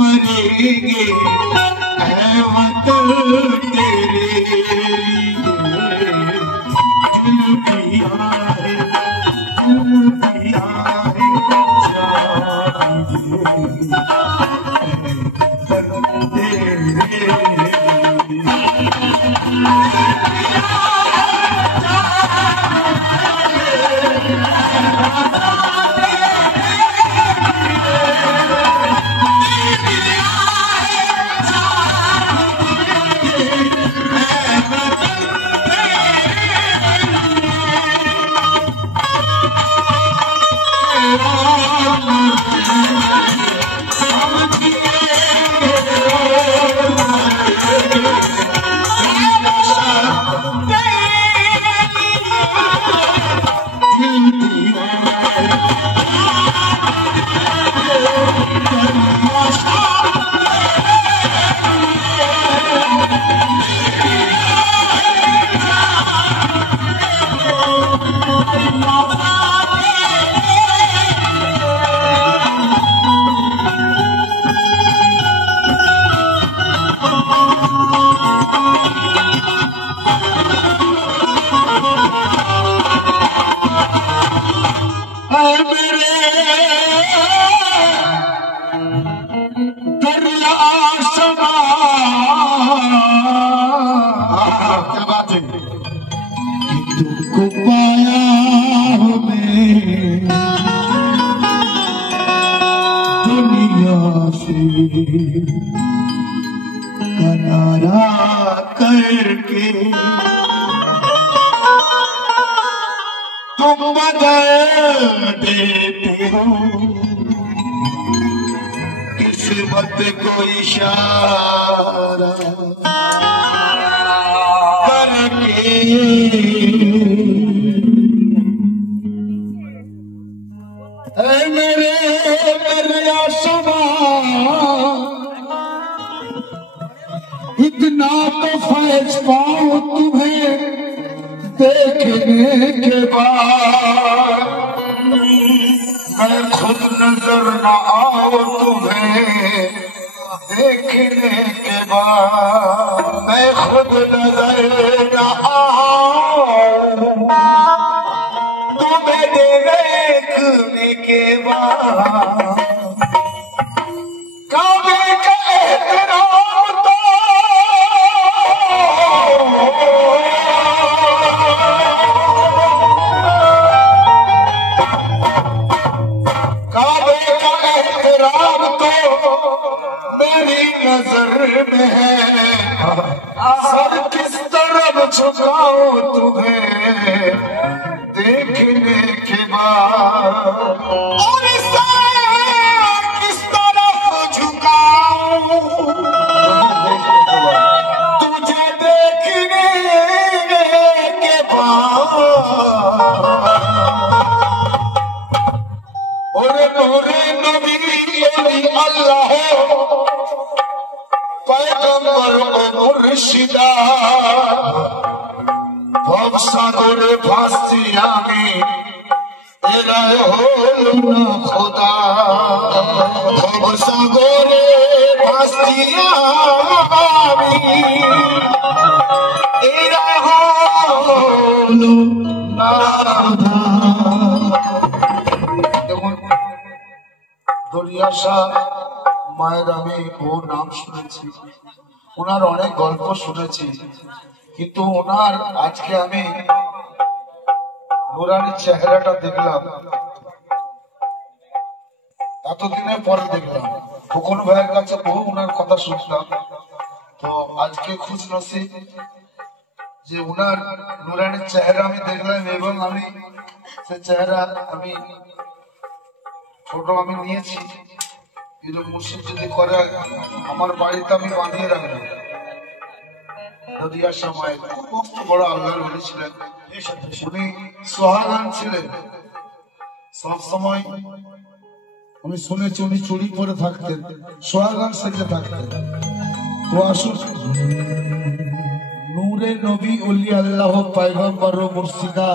मरेंगे ऐ वतन तेरे लिए दिल पिया है तुमको पाया हमें दुनिया से किनारा करके तुम बदल देते हो किस्मत को इशारा करके। मेरे आसमा इतना तो फैज पाऊं तुम्हें देखने के बाद मैं खुद नजर न आऊं तुम्हें देखने के बाद मैं खुद नजर न आऊं तुम्हें देखने के बाद। काबे का एहतराम तो काबे का एहतराम तो मेरी नजर में है। सर किस तरफ झुकाऊं तुम्हें देखने के बाद और किस तरफ ওলি আল্লাহ পয়গম্বর ও মুর্শিদা ভবসাগরে ভাসছি আমি এরা হলো না খোদা ভবসাগরে ভাসছি আমি এরা হলো না দেখুন দরিয়াশা মায়ের আমি ওর নাম শুনেছি, ওনার অনেক গল্প শুনেছি, কিন্তু ওনার আজকে আমি নুরানির চেহারাটা দেখলাম, এতদিনের পরে দেখলাম। খোকন ভাইয়ের কাছে বহু ওনার কথা শুনলাম, তো আজকে খুশ নসিব যে ওনার নুরানির চেহারা আমি দেখলাম, এবং আমি সে চেহারা আমি ফটো আমি নিয়েছি। এরকম মুর্শিদ যদি করে আমার বাড়িতে আমি বাঁধিয়ে রাখবো। দরিয়াশা মায়ের বড় আল্লাহর ওলি ছিলেন, উনি সোহাগান ছিলেন। সবসময় আমি শুনেছি উনি চুরি পরে থাকতেন, সোহাগান সেজে থাকতেন। তো আসুন নূরে নবী ওলি আল্লাহ পয়গম্বর ও মুর্শিদা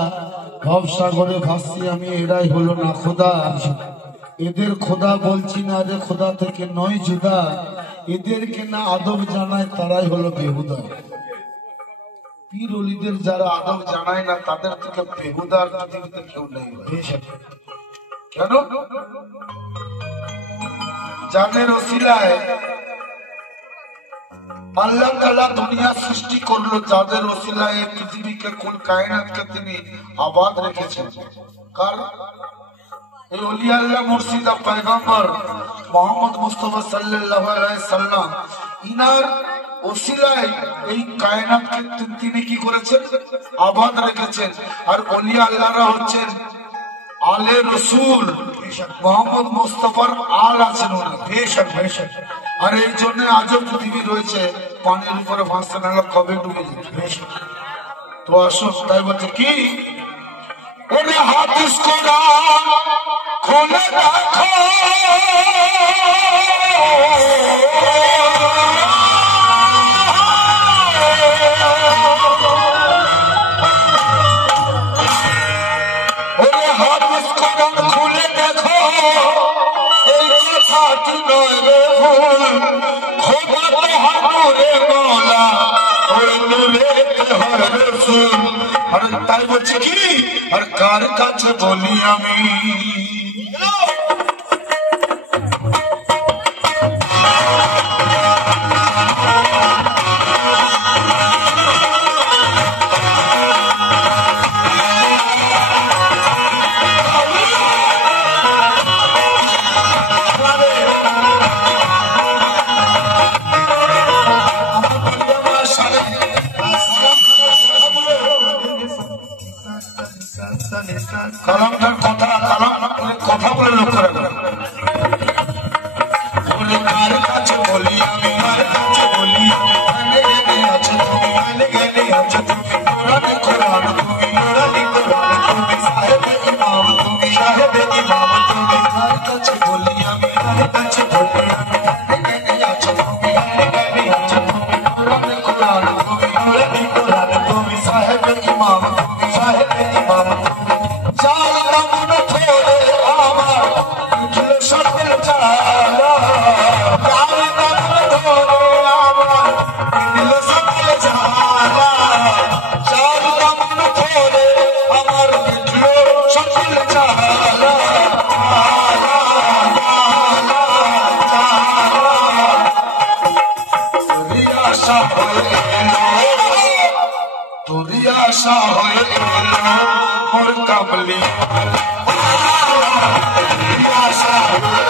ভবসাগরে ভাসছি আমি এরাই হলো না খোদা। এদের খোদা বলছি না, রে খোদা থেকে নয় জুদা, এদেরকে না আদব জানায় তারাই হলো বেহুদা। পীর ওলিদের যারা আদব জানায় না তাদের থেকে বেহুদার পৃথিবীতে কেউ নেই। কেন? যাদের ওসিলায় আল্লাহ তাআলা দুনিয়া সৃষ্টি করলো, যাদের ওসিলায় পৃথিবীকে কোন কায়নাতকে তিনি আবাদ রেখেছেন। কার? এই ওলি আল্লাহ মুর্শিদা পয়গম্বর মুহাম্মদ মুস্তাফা সাল্লাল্লাহু আলাইহি সাল্লাম, ইনার ওসিলায় এই কায়নাতকে তিনি কি করেছেন? আবাদ রেখেছেন। আর ওলি আল্লাহরা হচ্ছেন আলে রসুল, মুহাম্মদ মুস্তাফার আল আছেন ওনার। আর এই জন্য আজও পৃথিবী রয়েছে, পানির উপরে ভাসতে না কবে ডুবে যাবে। তো আসুন, তাই বলছে কি ওরে হাদিস কোরআন খুলে দেখো, ওরে হাদিস কোরআন খুলে দেখো, এই কথাটি নয় রে ভুল, খোদা তো হানুরে মওলা ওই নূরে হর রাসূল। আর তাই বলছি কি, আর কার কাছে বলি আমি কালামটার কথা বলে লক্ষ্য রাখবেন। বলে কার কাছে বলি আমি, কার কাছে বলি আমি, গেলে আছো তুমি, গেলে আছো তুমি, কোরআন কোরআন তুমি, কোরআন তুমি, সাহেবে ইমাম তুমি, সাহেবে ইমাম তুমি, কার কাছে বলি আমি, কার কাছে বলি আমি, গেলে আছো তুমি, গেলে আছো তুমি, কোরআন তুমি, কোরআন তুমি, সাহেবে ইমাম তুমি, সাহেবে ইমাম তুমি। আশা হয়ে এলো মোর কামলি, আশা হয়ে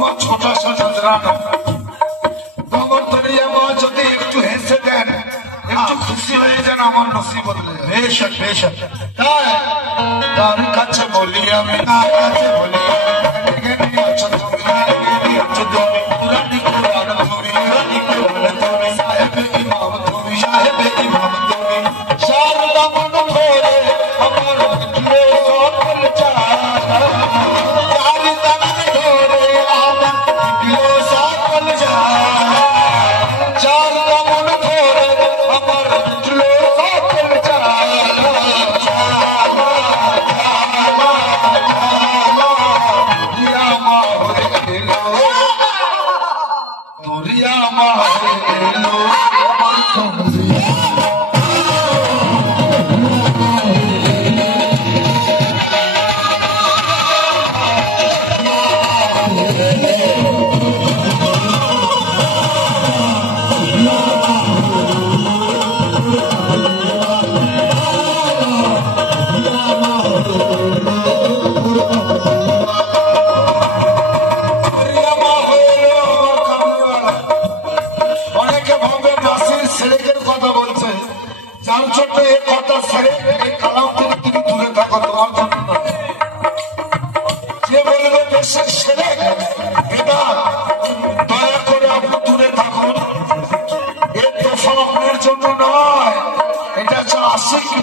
আমার ছোটা সা নজরানা তোমার দরিয়া মা যদি একটু হেসে দেন একটু খুশি হয়ে যান আমার নসিব বদলে যাবে বেশক বেশক তাই তার কাছে বলি আমি তার কাছে বলি আচ্ছা তুমি আচ্ছা তুমি পুরানি কুরআন তুমি পুরানি কুরআন তুমি সাহেবে ইমাম তুমি সাহেবে ইমাম তুমি শারদা মন ধরে আমার দিলে সকল চায় শারদা মন ধরে আমার দিলে সকল যায় শারদা মন ধরে আমার দিলে সকল যায় Nuria Mahelo,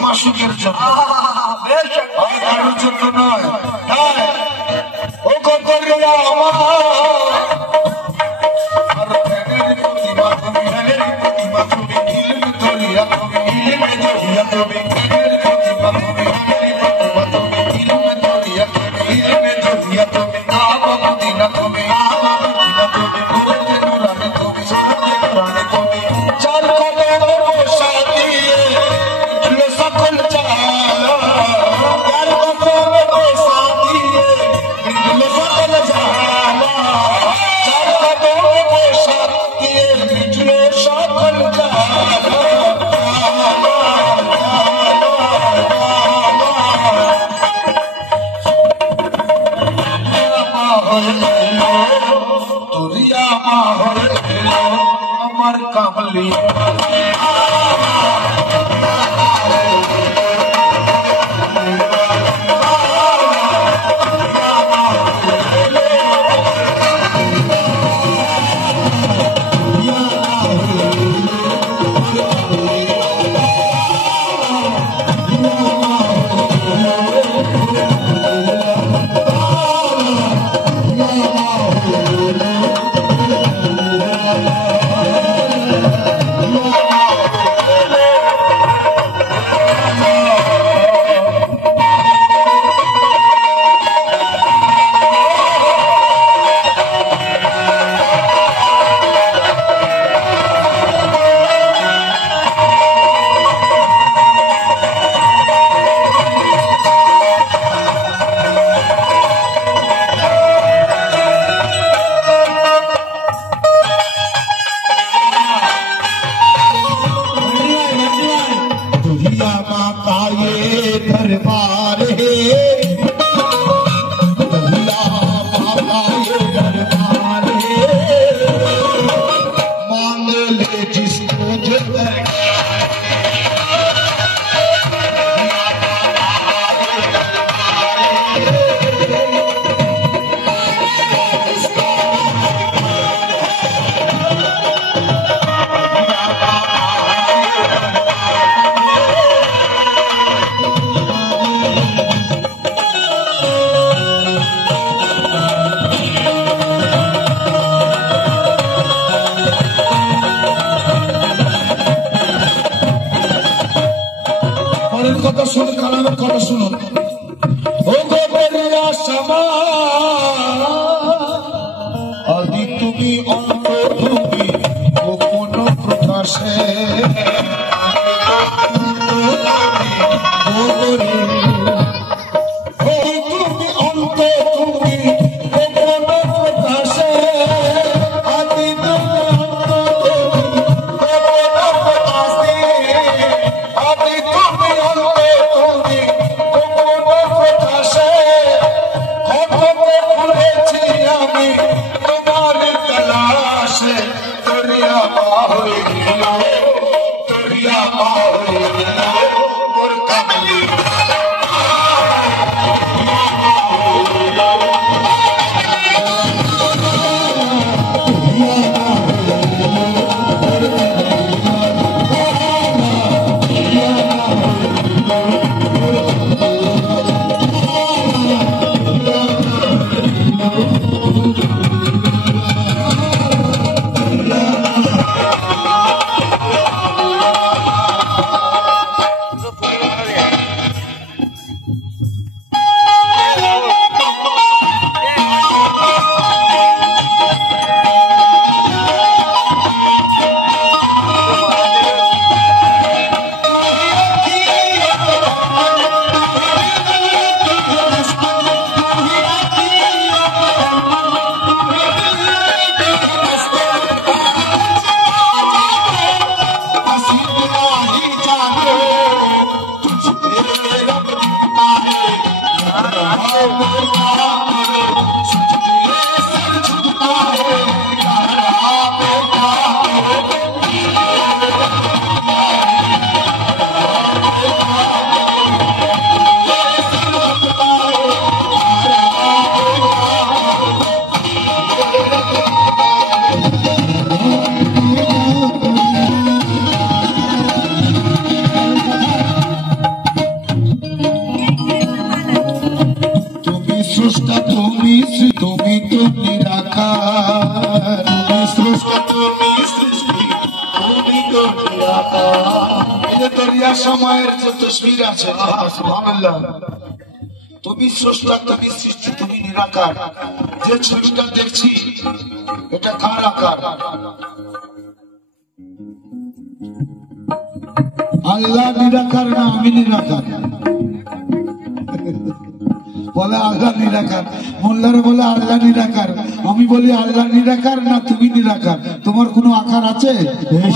মাসুকের জন্য কারোর জন্য নয় ও কত আমার প্রতিমা তুমি প্রতিমা তুমি ইলমে দরিয়া তুমি ইলমে দরিয়া তুমি প্রতিমা তুমি প্রতিমা তুমি ইলমে দরিয়া তুমি ইলমে দরিয়া তুমি মদিনা তুমি মদিনা তুমি নূরে নূরানি তুমি নূরে নূরানি তুমি চার কদম বসা দিয়ে সকল জালা চার কদম বসা দিয়ে সকল জালা চার কদম বসা দিয়ে মিটলো সকল জালা তুরিয়া মাহর এলো আমার কামলি दरबार है दरबार है मांग ले जिसको কথা শুনুন কালামের কথা শুনুন ও গোবরিয়া সমা আদি তুমি অন্ত তুমি গোপন প্রকাশে তুমি অন্ত তুমি গোপন প্রকাশে আদি তুমি অন্ত তুমি গোপন প্রকাশে আদি তুমি আমি নিরাকার তুমি স্রষ্টা তুমি সৃষ্টি তুমি তো নিরাকার এই যে দরিয়া সময়ের যে তসবির আছে সুবহানাল্লাহ তুমি স্রষ্টা তুমি সৃষ্টি তুমি নিরাকার যে ছবিটা দেখছি এটা কার আকার আল্লাহ নিরাকার না আমি নিরাকার বলে আল্লাহ নিরাকার মোল্লারা বলে আল্লাহ নিরাকার আমি বলি আল্লাহ নিরাকার না তুমি নিরাকার তোমার কোনো আকার আছে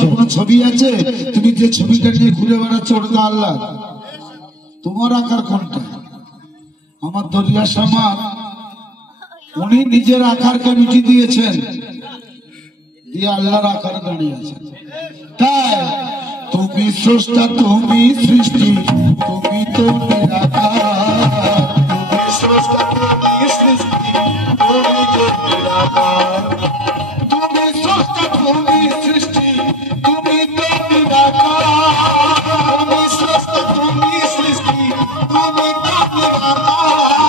কোনো ছবি আছে তুমি যে ছবিটা নিয়ে ঘুরে বেড়াচ্ছ ওটা তো আল্লাহ তোমার আকার কোনটা আমার দরিয়া শামা উনি নিজের আকারকে মিটিয়ে দিয়েছেন দিয়ে আল্লাহর আকার দাঁড়িয়ে আছে তাই তুমি স্রষ্টা তুমি সৃষ্টি তুমি তো নিরাকার তুমি স্রষ্টা তুমি সৃষ্টি তুমি তো নিরাকার তুমি স্রষ্টা তুমি সৃষ্টি তুমি তো নিরাকার তুমি স্রষ্টা তুমি সৃষ্টি তুমি তো নিরাকার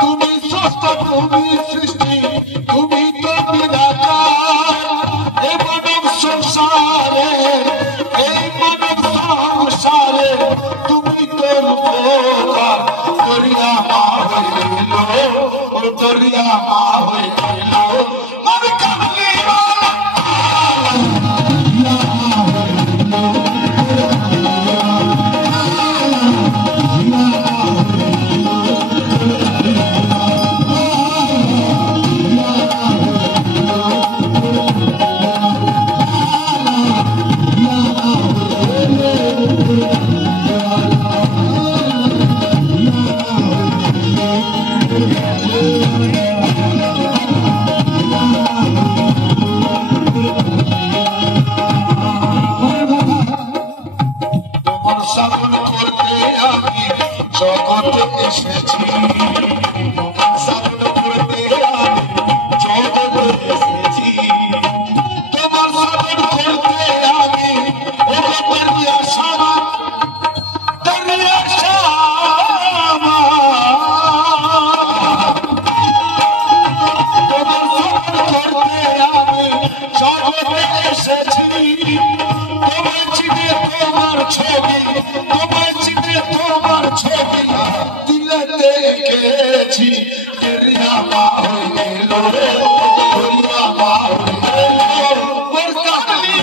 তুমি স্রষ্টা তুমি সৃষ্টি তুমি তো নিরাকার এই মানব সংসারে তুমি তোর দরিয়া মা হইল ও দরিয়া মা হইল আমি কামলি জগতে এসেছি তোমার সাধন করতে আমি জগতে এসেছি তোমার সাধন করতে আমি ও দরিয়া শামা দরিয়া শামা তোমার সাধন করতে আমি জগতে এসেছি তোমার চিনে তোমার ছবি তোমার চিনে তোমার ছবি দিলে দেখেছি দরিয়া মা হইল দরিয়া মা হইল মোর কামলি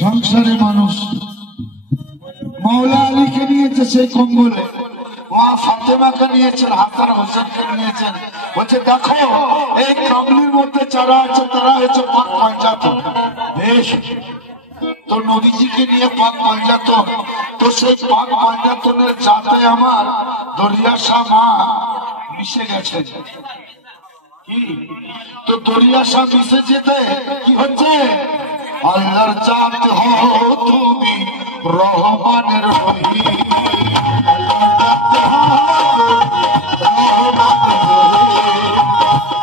সংসারে মানুষ মৌলা আলীকে নিয়েছে সেই কম্বলে মা ফাতেমাকে নিয়েছেন হাসান হোসেনকে নিয়েছেন বলছে দেখো এই কম্বলের মধ্যে যারা আছে তারা হচ্ছে পাক পঞ্চায়েত বেশ তো নবীজিকে নিয়ে পাক পঞ্চায়েত তো সেই পাক পঞ্চায়েতের যাতে আমার দরিয়া শাহ মা মিশে গেছে কি তো দরিয়া শাহ মিশে যেতে কি হচ্ছে আল্লাহর জাত হো তুমি রহমানের রহিম আল্লাহর জাত হো রহমানের রহিম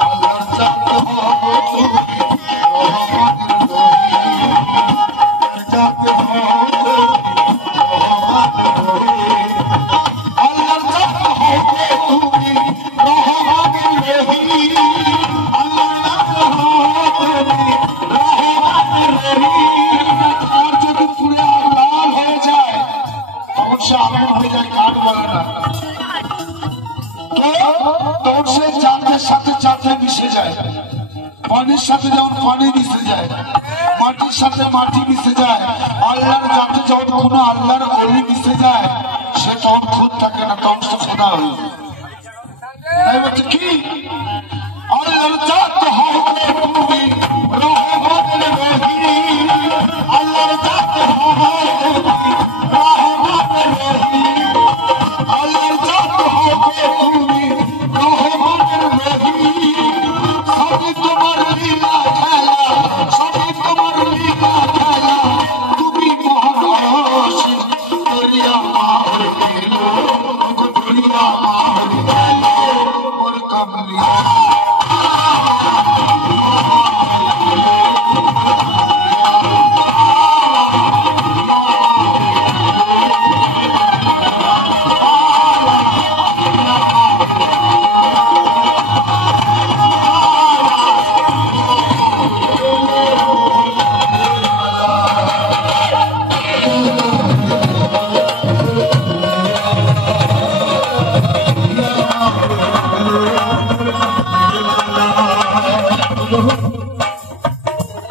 আল্লাহর জাত হো তুমি রহমানের রহিম জাত হো তুমি রহমানের রহিম আল্লাহর জাত হো তুমি রহমানের রহিম আল্লাহর জাত হো তুমি আর যদি পুরে লাল হয়ে যায় অবশ্য আগুন হয়ে যায় কাঠ বলে না পানির সাথে যেমন পানি মিশে যায়, মাটির সাথে মাটি মিশে যায়, আল্লাহর যাতে যখন কোনো আল্লাহর অলি মিশে যায় সে তখন খুদ থাকে না, তখন সে খোদা হয়ে যায়। তাই বলছে কি আল্লাহর জাত হবে তুমি রহমানের রহিম, আল্লাহর জাত হবে তুমি রহমানের রহিম, আল্লাহর জাত হবে তুমি রহমানের রহিম। সবই তোমার লীলা খেলা, সবই তোমার লীলা খেলা, তুমি মহারাশি দরিয়া মার দিলো, দরিয়া মার দিলো ওর কমলিয়া।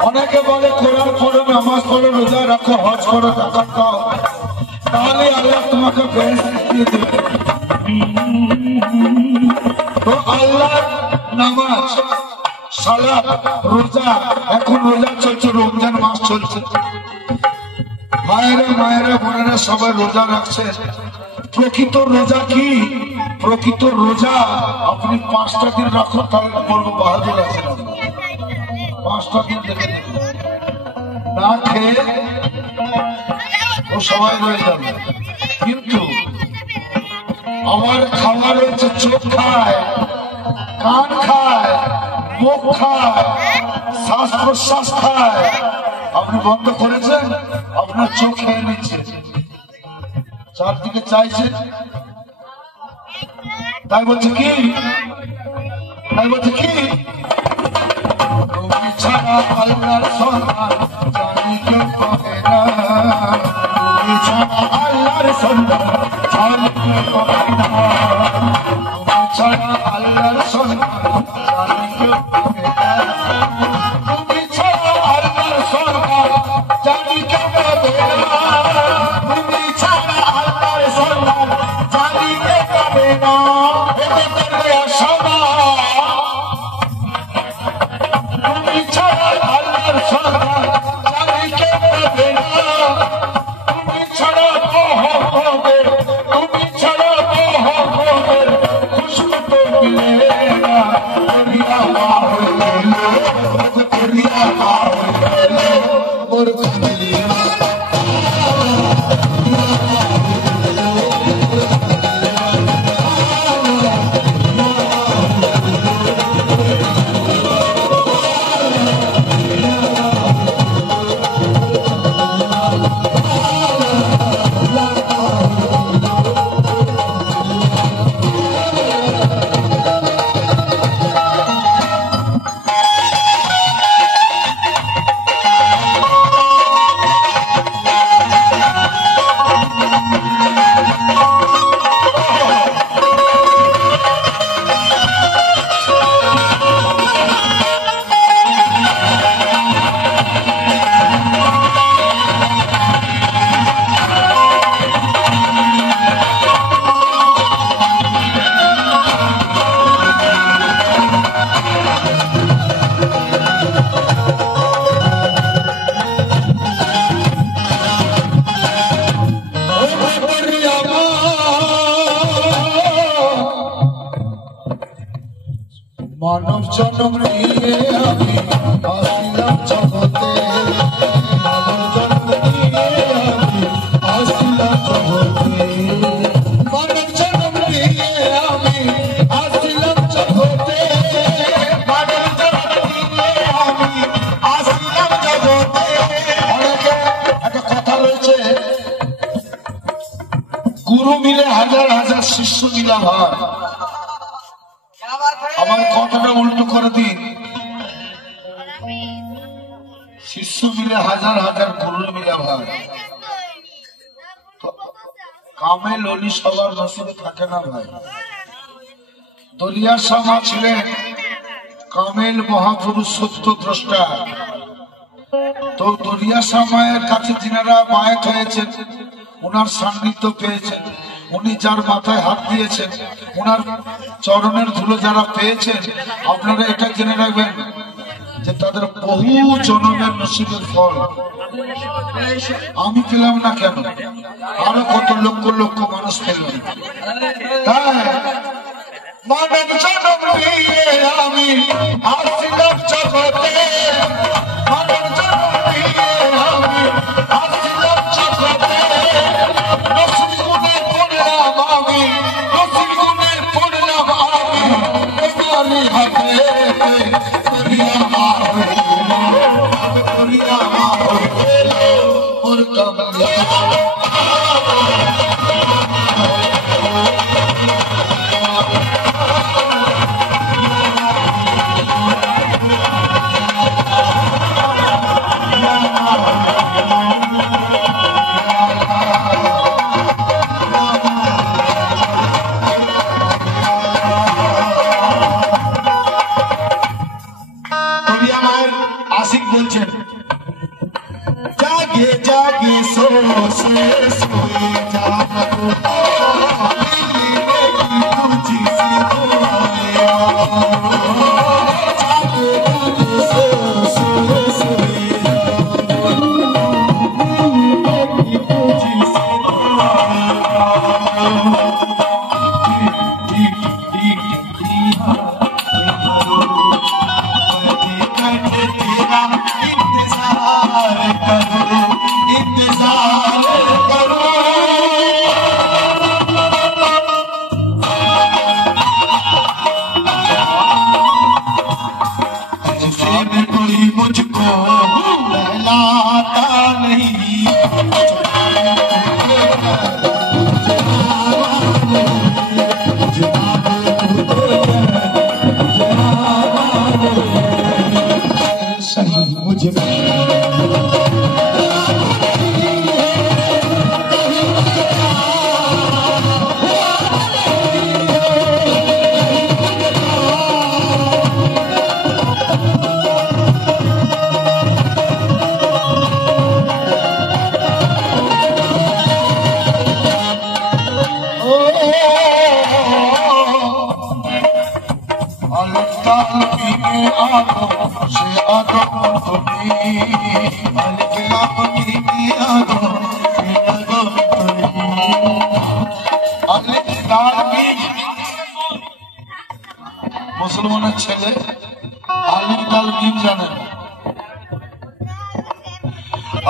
অনেকে বলে কোরআন পড়ো, নামাজ পড়ো, রোজা রাখো, হজ করো, যাকাত দাও, তাহলে আল্লাহ তোমাকে বেহেশত দিয়ে দেবে। তো আল্লাহ নামাজ, সালাত, রোজা, এখন রোজা চলছে, রমজান মাস চলছে, মায়েরা বোনেরা সবাই রোজা রাখছে। প্রকৃত রোজা কি? প্রকৃত রোজা আপনি 5টা দিন রাখো, তাহলে বলবো বাহাদুর আছে। 5টা দিন দেখে না খেয়ে ও সবাই রয়ে যাবে, কিন্তু আমার খাবার রয়েছে, চোখ খায়, কান খায়, মুখ খায়, শ্বাস প্রশ্বাস খায়। আপনি বন্ধ করেছেন, আপনার চোখ খেয়ে নিচ্ছে, চারদিকে চাইছে। তাই বলছে কি, তাই বলছে কি তুমি ছাড়া আল্লাহর সন্ধান জানি কেউ পাবে না, তুমি ছাড়া আল্লাহর সন্ধান জানি কেউ পাবে না, তুমি ছাড়া আল্লাহর সন্ধান জানি কেউ পাবে না, তুমি ছাড়া আল্লাহর সন্ধান জানি কেউ পাবে না, তুমি ছাড়া আল্লাহর সন্ধান জানি কেউ পাবে না। তুমি ছাড়া আল্লাহর সন্ধান জানি কেউ পাবে না, তুমি ছাড়া মোহাম্মদের, তুমি ছাড়া মোহাম্মদের খুশবু তো মিলে না। দুনিয়া পার হয়ে গেল, দুনিয়া পার হয়ে গেল মোর কমলিয়া। মানব জন্ম নিয়ে আমি আসিলাম জগতে, মানব জন্ম নিয়ে আমি আসিলাম জগতে, মানব জন্ম নিয়ে আমি আসিলাম জগতে, মানব জন্ম নিয়ে আমি আসিলাম জগতে। অনেকে একটা কথা রয়েছে, গুরু মিলে হাজার হাজার, শিষ্য মিলা ভার। আমার কথাটা উল্টো করে দিন, শিষ্য মিলে হাজার হাজার, গুরু মিলে ভাই। কামে ললি সবার নসিবে থাকে না ভাই। দলিয়ার শাহ ছিলেন কামেল মহাপুরুষ সত্য দ্রষ্টা। তো দরিয়া সামায়ের কাছে যিনারা বায়াত হয়েছেন, ওনার সান্নিধ্য পেয়েছেন, উনি যার মাথায় হাত দিয়েছেন, ওনার চরণের ধুলো যারা পেয়েছেন, আপনারা এটা জেনে রাখবেন যে তাদের বহু জন্মের নসিবের ফল। আমি পেলাম না কেন, আরো কত লক্ষ লক্ষ মানুষ পেল। তাই মানব জন্ম নিয়ে আমি আসিলাম জগতে, মানব জন্ম নিয়ে আমি আসিলাম জগতে। নসিব গুণে পড়লাম আমি, নসিব গুণে পড়লাম আমি, তোমারই হাতে করিয়া মোর কামলিয়া। आशिक बोलছেন जागे जागे सोए सोए जागो तुझी से दुआया। जागे जागे सोए सोए जागो तुझी से मुझको बहलाता नहीं, सही मुझे মুসলমানের ছেলে আলিফ দাল মিম জানেন,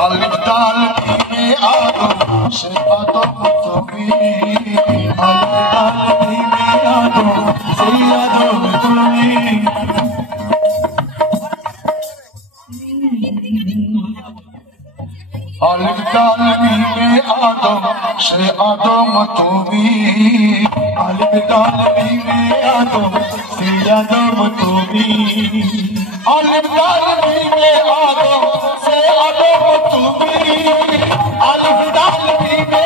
আলিফ দাল মিমে আদম সে আদম তুমি, আলিফ দাল মিমে আদম সেই আদম তুমি। আলিফ দাল মিমে আদম সে আদম তুমি, আলিফ দাল মিমে আদম সে আদম তুমি, আলিফ দাল মিমে আদম সে আদম তুমি, আলিফ দাল মিমে